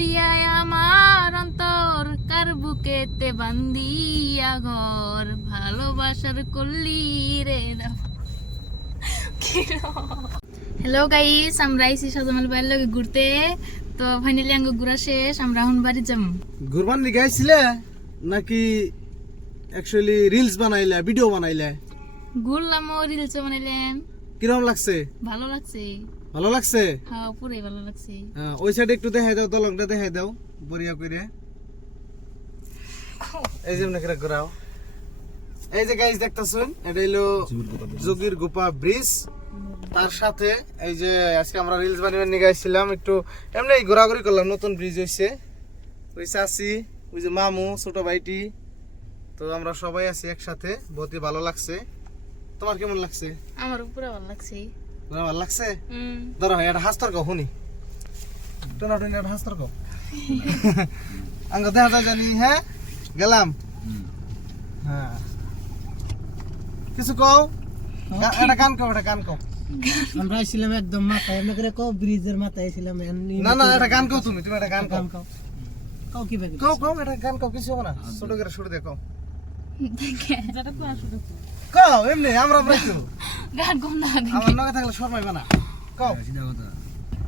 দিয়া আমার অন্তর কার বুকেতে বান্দিয়া ঘর? ভালোবাসার কল্লি রে হ্যালো গাইস আমরা আইসি সাজামাল বাইর লগে ঘুরতে। তো ফাইনালি আঙ্গ ঘুরা শেষ আমরা এখন বাড়ি যাম। ঘুরবার নিকে আইছিলে? নাকি অ্যাকচুয়ালি রিলস বানাইলে ভিডিও বানাইলে? ঘুরলাম ও রিলস বানাইলাম কীরকম লাগছে? ভালো লাগছে। ভালো লাগছে? হ্যাঁ ভালো লাগছে। হ্যাঁ, ওই সাইডে একটু দেখাই দাও দলংটা দেখাই দাও বরিয়া এই যে নাকি ঘোরাও। এই যে গাইজ দেখতেছেন এটা হলো যোগীর গোপা ব্রিজ তার সাথে এই যে আজকে আমরা রিলস বানিয়ে নিয়ে গেছিলাম একটু এমনি ঘোরাঘুরি করলাম নতুন ব্রিজ হয়েছে ওই চাষি ওই যে মামু ছোট ভাইটি। তো আমরা সবাই আছি একসাথে বহুতই ভালো লাগছে। তোমার কেমন লাগছে? আমার পুরা ভালো লাগছে। তোমার ভালো লাগছে? হুম। ধরো এটা হাস্তর কও শুনি। টোনা টোনা এটা হাস্তর কও? আঙ্গ দেখা যায় জানি হ্যাঁ? গেলাম। হ্যাঁ। কিছু কও? গা- একটা গান কও একটা গান কও। আমরা আইছিলাম একদম মাথায় এমনি করে কও ব্রিজের মাথায় আইছিলাম এমনি না না একটা গান কও তুমি তুমি একটা গান কও। কাম কাও। কাও কি বাকি কও কও একটা গান কও কিছু হবে না। ছোট করে শুরু দেখো দেখে কও এমনি আমরা আমরা গান কম না আমার নগে থাকলে শর্মাইবে না। কও।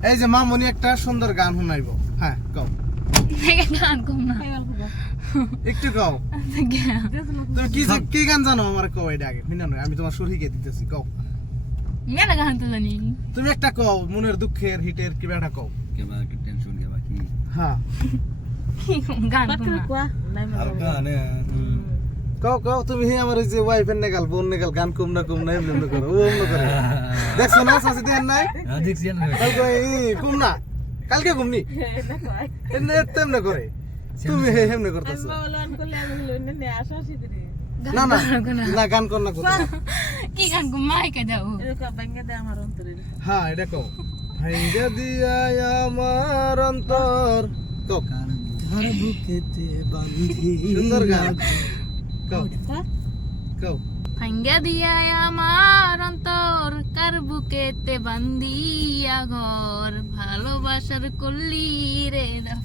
এই যে মামনি একটা সুন্দর গান শুনাইবো। হ্যাঁ কও। গান কম না। একটু কও। তুমি কি কি গান জানো? আমার কও এটা আগে। শুনা নয় আমি তোমার সুর শিখে দিতেছি কও। মেলা গান তো জানি। তুমি একটা কও মনের দুঃখের হিটের কি একটা কও হ্যাঁ। গান কম না। কও কও তুমি হে আমার ওই যে ওয়াইফের নেগাল বোন নেগাল গান কম না কম না এমনি করো ও অন্য করে। দেখছ না শাসি দেন নাই? কালকে এই কম না। কালকে কমনি এমনি তেমনি করে। তুমি হে এমনি করতেছো। না না না। গান কর না কি গান কম মাই কে দাও হ্যাঁ এটা কও। ভাঙ্গা দিয়া আমার অন্তর। কও। ঘর বুকেতে বাঁধি সুন্দর গান। কও কও ভাঙ্গা দিয়া আমার অন্তর কার বুকেতে বান্দিয়া ঘর ভালোবাসার কল্লি রে হ্যাঁ?